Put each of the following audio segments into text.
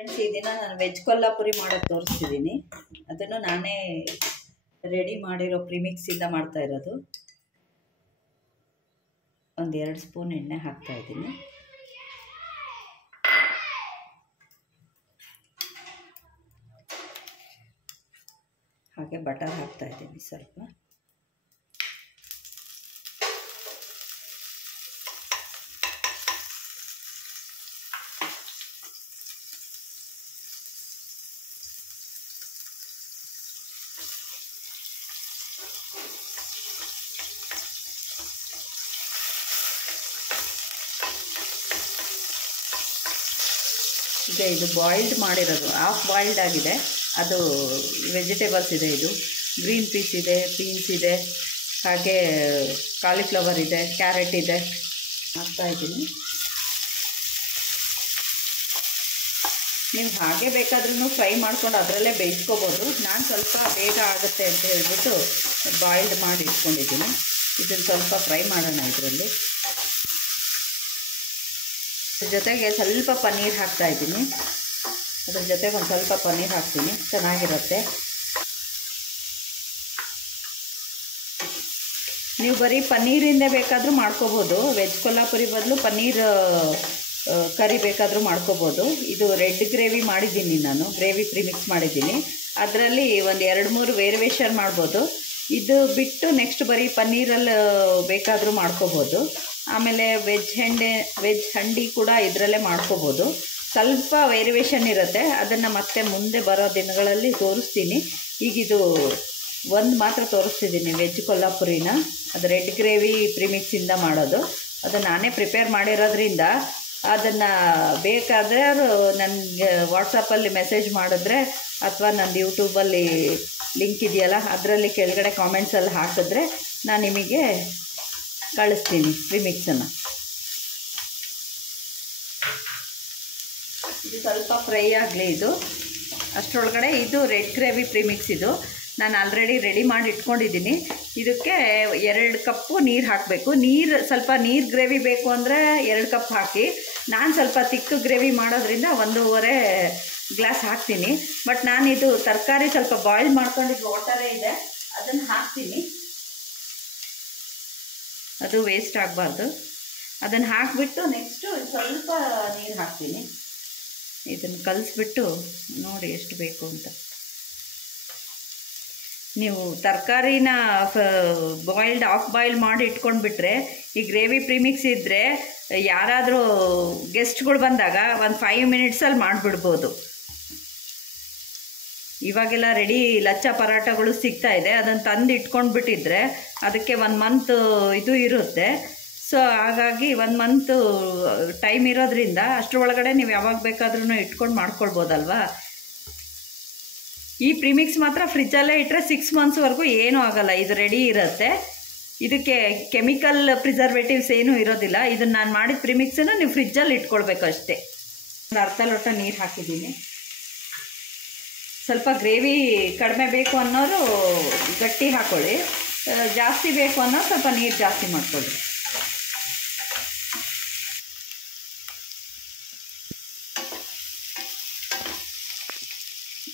Friends, ಈ ದಿನ ನಾನು ವೆಜ್ ಕೊಲ್ಲಾಪುರಿ ಮಾಡೋದು ತೋರಿಸ್ತಿದ್ದೀನಿ. ಅದನ್ನು ನಾನೇ ರೆಡಿ ಮಾಡಿರೋ ಪ್ರಿಮಿಕ್ಸಿಂದ ಮಾಡ್ತಾ ಇರೋದು. ಒಂದು 2 ಸ್ಪೂನ್ ಎಣ್ಣೆ ಹಾಕ್ತಾ ಇದ್ದೀನಿ. ಹಾಗೆ ಬಟರ್ ಹಾಕ್ತಾ ಇದ್ದೀನಿ ಸ್ವಲ್ಪ. ಈಗ ಇದು ಬಾಯ್ಲ್ಡ್ ಮಾಡಿರೋದು, ಹಾಫ್ ಬಾಯ್ಲ್ಡ್ ಆಗಿದೆ. ಅದು ವೆಜಿಟೇಬಲ್ಸ್ ಇದೆ, ಇದು ಗ್ರೀನ್ ಪೀಸ್ ಇದೆ, ಬೀನ್ಸ್ ಇದೆ, ಹಾಗೆ ಕಾಲಿಫ್ಲವರ್ ಇದೆ, ಕ್ಯಾರೆಟ್ ಇದೆ. ಹಾಕ್ತಾಯಿದ್ದೀನಿ. ನೀವು ಹಾಗೆ ಬೇಕಾದ್ರೂ ಫ್ರೈ ಮಾಡ್ಕೊಂಡು ಅದರಲ್ಲೇ ಬೇಯಿಸ್ಕೋಬೋದು. ನಾನು ಸ್ವಲ್ಪ ಬೇಗ ಆಗುತ್ತೆ ಅಂತ ಹೇಳ್ಬಿಟ್ಟು ಬಾಯ್ಲ್ಡ್ ಮಾಡಿ ಇಟ್ಕೊಂಡಿದ್ದೀನಿ. ಇದನ್ನು ಸ್ವಲ್ಪ ಫ್ರೈ ಮಾಡೋಣ ಇದರಲ್ಲಿ. ಜೊತೆಗೆ ಸ್ವಲ್ಪ ಪನ್ನೀರ್ ಹಾಕ್ತಾ ಇದ್ದೀನಿ. ಅದ್ರ ಜೊತೆಗೆ ಒಂದು ಸ್ವಲ್ಪ ಪನ್ನೀರ್ ಹಾಕ್ತೀನಿ, ಚೆನ್ನಾಗಿರುತ್ತೆ. ನೀವು ಬರೀ ಪನ್ನೀರಿಂದ ಬೇಕಾದರೂ ಮಾಡ್ಕೋಬೋದು. ವೆಜ್ ಕೊಲ್ಲಾಪುರಿ ಬದಲು ಪನ್ನೀರ್ ಕರಿ ಬೇಕಾದರೂ ಮಾಡ್ಕೋಬೋದು. ಇದು ರೆಡ್ ಗ್ರೇವಿ ಮಾಡಿದ್ದೀನಿ, ನಾನು ಗ್ರೇವಿ ಪ್ರಿಮಿಕ್ಸ್ ಮಾಡಿದ್ದೀನಿ. ಅದರಲ್ಲಿ ಒಂದು 2-3 ವೇರಿಯೇಷನ್ ಮಾಡ್ಬೋದು. ಇದು ಬಿಟ್ಟು ನೆಕ್ಸ್ಟ್ ಬರೀ ಪನ್ನೀರಲ್ಲಿ ಬೇಕಾದರೂ ಮಾಡ್ಕೋಬೋದು. ಆಮೇಲೆ ವೆಜ್ ಹಂಡಿ ಕೂಡ ಇದರಲ್ಲೇ ಮಾಡ್ಕೋಬೋದು. ಸ್ವಲ್ಪ ವೇರಿಯೇಷನ್ ಇರುತ್ತೆ, ಅದನ್ನು ಮತ್ತೆ ಮುಂದೆ ಬರೋ ದಿನಗಳಲ್ಲಿ ತೋರಿಸ್ತೀನಿ. ಈಗಿದು ಒಂದು ಮಾತ್ರ ತೋರಿಸ್ತಿದ್ದೀನಿ, ವೆಜ್ ಕೊಲ್ಲಾಪುರಿನ. ಅದು ರೆಡ್ ಗ್ರೇವಿ ಪ್ರಿಮಿಕ್ಸಿಂದ ಮಾಡೋದು. ಅದು ನಾನೇ ಪ್ರಿಪೇರ್ ಮಾಡಿರೋದ್ರಿಂದ ಅದನ್ನು ಬೇಕಾದರೆ ನನಗೆ ವಾಟ್ಸಪ್ಪಲ್ಲಿ ಮೆಸೇಜ್ ಮಾಡಿದ್ರೆ ಅಥವಾ ನಂದು ಯೂಟ್ಯೂಬಲ್ಲಿ ಲಿಂಕ್ ಇದೆಯಲ್ಲ, ಅದರಲ್ಲಿ ಕೆಳಗಡೆ ಕಾಮೆಂಟ್ಸಲ್ಲಿ ಹಾಕಿದ್ರೆ ನಾನು ನಿಮಗೆ ಕಳಿಸ್ತೀನಿ ಪ್ರಿಮಿಕ್ಸನ್ನು. ಇದು ಸ್ವಲ್ಪ ಫ್ರೈ ಆಗಲಿ. ಇದು ಅಷ್ಟರೊಳಗಡೆ ಇದು ರೆಡ್ ಗ್ರೇವಿ ಪ್ರಿಮಿಕ್ಸ್. ಇದು ನಾನು ಆಲ್ರೆಡಿ ರೆಡಿ ಮಾಡಿ ಇಟ್ಕೊಂಡಿದ್ದೀನಿ. ಇದಕ್ಕೆ 2 ಕಪ್ಪು ನೀರು ಹಾಕಬೇಕು. ಸ್ವಲ್ಪ ನೀರು ಗ್ರೇವಿ ಬೇಕು ಅಂದರೆ 2 ಕಪ್ ಹಾಕಿ. ನಾನು ಸ್ವಲ್ಪ ತಿಕ್ಕು ಗ್ರೇವಿ ಮಾಡೋದ್ರಿಂದ 1.5 ಗ್ಲಾಸ್ ಹಾಕ್ತೀನಿ. ಬಟ್ ನಾನಿದು ತರಕಾರಿ ಸ್ವಲ್ಪ ಬಾಯ್ಲ್ ಮಾಡ್ಕೊಂಡಿದ್ದು ವಾಟರೇ ಇದೆ, ಅದನ್ನು ಹಾಕ್ತೀನಿ. ಅದು ವೇಸ್ಟ್ ಆಗಬಾರ್ದು. ಅದನ್ನು ಹಾಕಿಬಿಟ್ಟು ನೆಕ್ಸ್ಟು ಸ್ವಲ್ಪ ನೀರು ಹಾಕ್ತೀನಿ. ಇದನ್ನು ಕಲಿಸ್ಬಿಟ್ಟು ನೋಡಿ ಎಷ್ಟು ಬೇಕು ಅಂತ. ನೀವು ತರಕಾರಿನ ಹಾಫ್ ಬಾಯ್ಲ್ ಮಾಡಿ ಇಟ್ಕೊಂಡ್ಬಿಟ್ರೆ, ಈ ಗ್ರೇವಿ ಪ್ರಿಮಿಕ್ಸ್ ಇದ್ದರೆ ಯಾರಾದರೂ ಗೆಸ್ಟ್ಗಳು ಬಂದಾಗ ಒಂದು 5 ಮಿನಿಟ್ಸಲ್ಲಿ ಮಾಡಿಬಿಡ್ಬೋದು. ಇವಾಗೆಲ್ಲ ರೆಡಿ ಲಚ್ಚ ಪರಾಟಗಳು ಸಿಗ್ತಾ ಇದೆ. ಅದನ್ನು ತಂದು ಇಟ್ಕೊಂಡ್ಬಿಟ್ಟಿದ್ರೆ ಅದಕ್ಕೆ 1 ಮಂತ್ ಇದು ಇರುತ್ತೆ. ಸೊ ಹಾಗಾಗಿ 1 ಮಂತ್ ಟೈಮ್ ಇರೋದ್ರಿಂದ ಅಷ್ಟರೊಳಗಡೆ ನೀವು ಯಾವಾಗ ಬೇಕಾದ್ರೂ ಇಟ್ಕೊಂಡು ಮಾಡ್ಕೊಳ್ಬೋದಲ್ವಾ. ಈ ಪ್ರಿಮಿಕ್ಸ್ ಮಾತ್ರ ಫ್ರಿಜ್ಜಲ್ಲೇ ಇಟ್ಟರೆ 6 ಮಂತ್ಸ್ವರೆಗೂ ಏನೂ ಆಗೋಲ್ಲ. ಇದು ರೆಡಿ ಇರುತ್ತೆ. ಇದಕ್ಕೆ ಕೆಮಿಕಲ್ ಪ್ರಿಸರ್ವೇಟಿವ್ಸ್ ಏನೂ ಇರೋದಿಲ್ಲ. ಇದನ್ನು ನಾನು ಮಾಡಿದ ಪ್ರಿಮಿಕ್ಸನ್ನು ನೀವು ಫ್ರಿಜ್ಜಲ್ಲಿ ಇಟ್ಕೊಳ್ಬೇಕು ಅಷ್ಟೇ. ಒಂದು ಅರ್ಧ ಲೋಟ ನೀರು ಹಾಕಿದ್ದೀನಿ. ಸ್ವಲ್ಪ ಗ್ರೇವಿ ಕಡಿಮೆ ಬೇಕು ಅನ್ನೋರು ಗಟ್ಟಿ ಹಾಕ್ಕೊಳ್ಳಿ, ಜಾಸ್ತಿ ಬೇಕು ಅನ್ನೋರು ಸ್ವಲ್ಪ ನೀರು ಜಾಸ್ತಿ ಮಾಡ್ಕೊಳ್ಳಿ.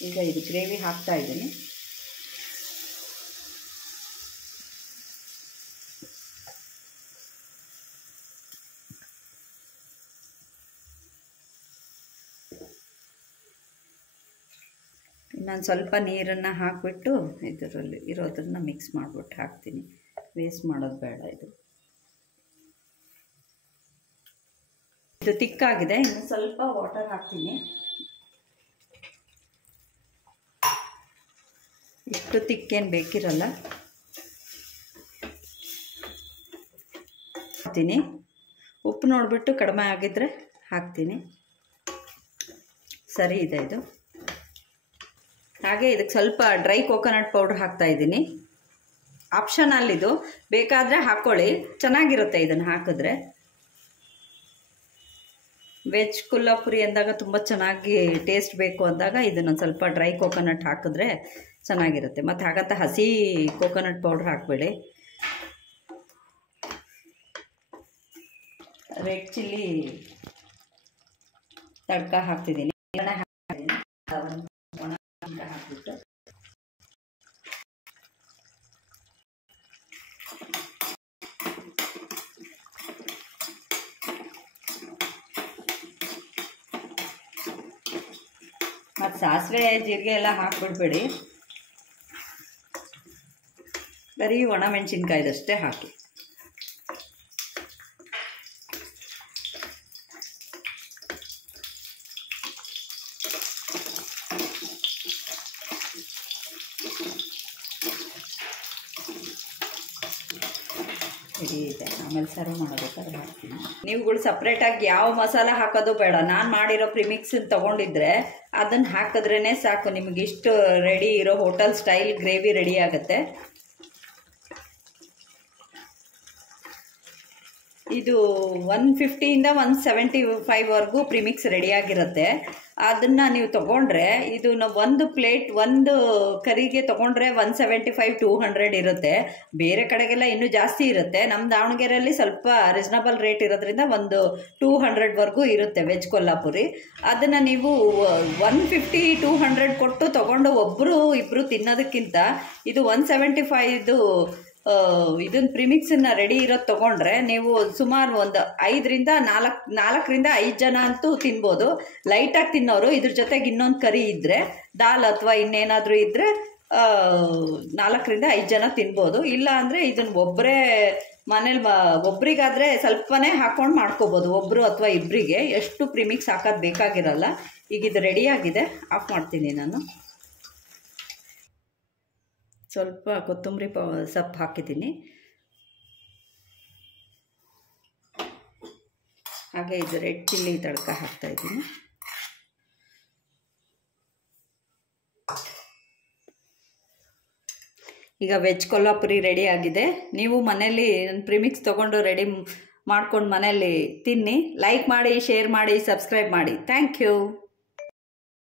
ಈಗ ಇದು ಗ್ರೇವಿ ಹಾಕ್ತಾ ಇದ್ದೀನಿ. ನಾನು ಸ್ವಲ್ಪ ನೀರನ್ನು ಹಾಕಿಬಿಟ್ಟು ಇದರಲ್ಲಿ ಇರೋದನ್ನು ಮಿಕ್ಸ್ ಮಾಡಿಬಿಟ್ಟು ಹಾಕ್ತೀನಿ. ವೇಸ್ಟ್ ಮಾಡೋದು ಬೇಡ. ಇದು ತಿಕ್ಕಾಗಿದೆ, ಇನ್ನು ಸ್ವಲ್ಪ ವಾಟರ್ ಹಾಕ್ತೀನಿ. ಇಷ್ಟು ತಿಕ್ಕೇನು ಬೇಕಿರಲ್ಲ. ಹಾಕ್ತೀನಿ. ಉಪ್ಪು ನೋಡಿಬಿಟ್ಟು ಕಡಿಮೆ ಆಗಿದ್ದರೆ ಹಾಕ್ತೀನಿ. ಸರಿ ಇದೆ ಇದು. ಹಾಗೆ ಇದಕ್ಕೆ ಸ್ವಲ್ಪ ಡ್ರೈ ಕೋಕೋನಟ್ ಪೌಡ್ರ್ ಹಾಕ್ತಾಯಿದ್ದೀನಿ. ಆಪ್ಷನಲ್ ಇದು, ಬೇಕಾದರೆ ಹಾಕ್ಕೊಳ್ಳಿ, ಚೆನ್ನಾಗಿರುತ್ತೆ ಇದನ್ನು ಹಾಕಿದ್ರೆ. ವೆಜ್ ಕೊಲ್ಲಾಪುರಿ ಅಂದಾಗ ತುಂಬ ಚೆನ್ನಾಗಿ ಟೇಸ್ಟ್ ಬೇಕು ಅಂದಾಗ ಇದನ್ನೊಂದು ಸ್ವಲ್ಪ ಡ್ರೈ ಕೋಕೋನಟ್ ಹಾಕಿದ್ರೆ ಚೆನ್ನಾಗಿರುತ್ತೆ. ಮತ್ತು ಹಾಗಂತ ಹಸಿ ಕೋಕೋನಟ್ ಪೌಡ್ರ್ ಹಾಕಬೇಡಿ. ರೆಡ್ ಚಿಲ್ಲಿ ತಡ್ಕ ಹಾಕ್ತಿದ್ದೀನಿ. ಅದು ಸಾಸಿವೆ ಜೀರಿಗೆ ಎಲ್ಲ ಹಾಕಿಬಿಡ್ಬೇಡಿ, ಬರೀ ಒಣಮೆಣಸಿನ್ಕಾಯ್ದಷ್ಟೇ ಹಾಕಿ. ಸರಿ ಇದೆ, ಆಮೇಲೆ ಸರ್ವ್ ಮಾಡಬೇಕಾದ್ರೆ ಹಾಕ್ತೀನಿ. ನೀವುಗಳು ಸಪ್ರೇಟಾಗಿ ಯಾವ ಮಸಾಲ ಹಾಕೋದು ಬೇಡ. ನಾನು ಮಾಡಿರೋ ಪ್ರಿಮಿಕ್ಸ್ ತೊಗೊಂಡಿದ್ರೆ ಅದನ್ನು ಹಾಕಿದ್ರೇ ಸಾಕು, ನಿಮಗೆ ಇಷ್ಟು ರೆಡಿ ಇರೋ ಹೋಟೆಲ್ ಸ್ಟೈಲ್ ಗ್ರೇವಿ ರೆಡಿ ಆಗುತ್ತೆ. ಇದು 150ಇಂದ 175ವರೆಗೂ ಪ್ರಿಮಿಕ್ಸ್ ರೆಡಿಯಾಗಿರುತ್ತೆ. ಅದನ್ನು ನೀವು ತೊಗೊಂಡ್ರೆ ಇದನ್ನ ಒಂದು ಪ್ಲೇಟ್ ಒಂದು ಕರಿಗೆ ತೊಗೊಂಡ್ರೆ 175-200 ಇರುತ್ತೆ. ಬೇರೆ ಕಡೆಗೆಲ್ಲ ಇನ್ನೂ ಜಾಸ್ತಿ ಇರುತ್ತೆ. ನಮ್ಮ ದಾವಣಗೆರೆಯಲ್ಲಿ ಸ್ವಲ್ಪ ರೀಸನಬಲ್ ರೇಟ್ ಇರೋದ್ರಿಂದ ಒಂದು 200ವರೆಗೂ ಇರುತ್ತೆ ವೆಜ್ ಕೊಲ್ಲಾಪುರಿ. ಅದನ್ನು ನೀವು 150-200 ಕೊಟ್ಟು ತೊಗೊಂಡು ಒಬ್ಬರು ಇಬ್ಬರು ತಿನ್ನೋದಕ್ಕಿಂತ ಇದು 175 ಇದನ್ನ ಪ್ರಿಮಿಕ್ಸನ್ನ ರೆಡಿ ಇರೋದು ತೊಗೊಂಡ್ರೆ ನೀವು ಸುಮಾರು ಒಂದು 4ರಿಂದ 5 ಜನ ಅಂತೂ ತಿನ್ಬೋದು. ಲೈಟಾಗಿ ತಿನ್ನೋರು ಇದ್ರ ಜೊತೆಗೆ ಇನ್ನೊಂದು ಕರಿ ಇದ್ದರೆ, ದಾಲ್ ಅಥವಾ ಇನ್ನೇನಾದರೂ ಇದ್ದರೆ 4ರಿಂದ 5 ಜನ ತಿನ್ಬೋದು. ಇಲ್ಲ ಅಂದರೆ ಇದನ್ನು ಒಬ್ಬರೇ ಮನೇಲಿ ಒಬ್ರಿಗಾದರೆ ಸ್ವಲ್ಪನೇ ಹಾಕ್ಕೊಂಡು ಮಾಡ್ಕೋಬೋದು, ಒಬ್ಬರು ಅಥವಾ ಇಬ್ಬರಿಗೆ. ಎಷ್ಟು ಪ್ರಿಮಿಕ್ಸ್ ಹಾಕೋದು ಬೇಕಾಗಿರಲ್ಲ. ಈಗ ಇದು ರೆಡಿಯಾಗಿದೆ, ಆಫ್ ಮಾಡ್ತೀನಿ ನಾನು. ಸ್ವಲ್ಪ ಕೊತ್ತಂಬರಿ ಸೊಪ್ಪು ಹಾಕಿದ್ದೀನಿ, ಹಾಗೆ ಇದು ರೆಡ್ ಚಿಲ್ಲಿ ತಡ್ಕ ಹಾಕ್ತಾಯಿದ್ದೀನಿ. ಈಗ ವೆಜ್ ಕೊಲ್ಲಾಪುರಿ ರೆಡಿ ಆಗಿದೆ. ನೀವು ಮನೇಲಿ ಪ್ರಿಮಿಕ್ಸ್ ತೊಗೊಂಡು ರೆಡಿ ಮಾಡ್ಕೊಂಡು ಮನೇಲಿ ತಿನ್ನಿ. ಲೈಕ್ ಮಾಡಿ, ಶೇರ್ ಮಾಡಿ, ಸಬ್ಸ್ಕ್ರೈಬ್ ಮಾಡಿ. Thank you.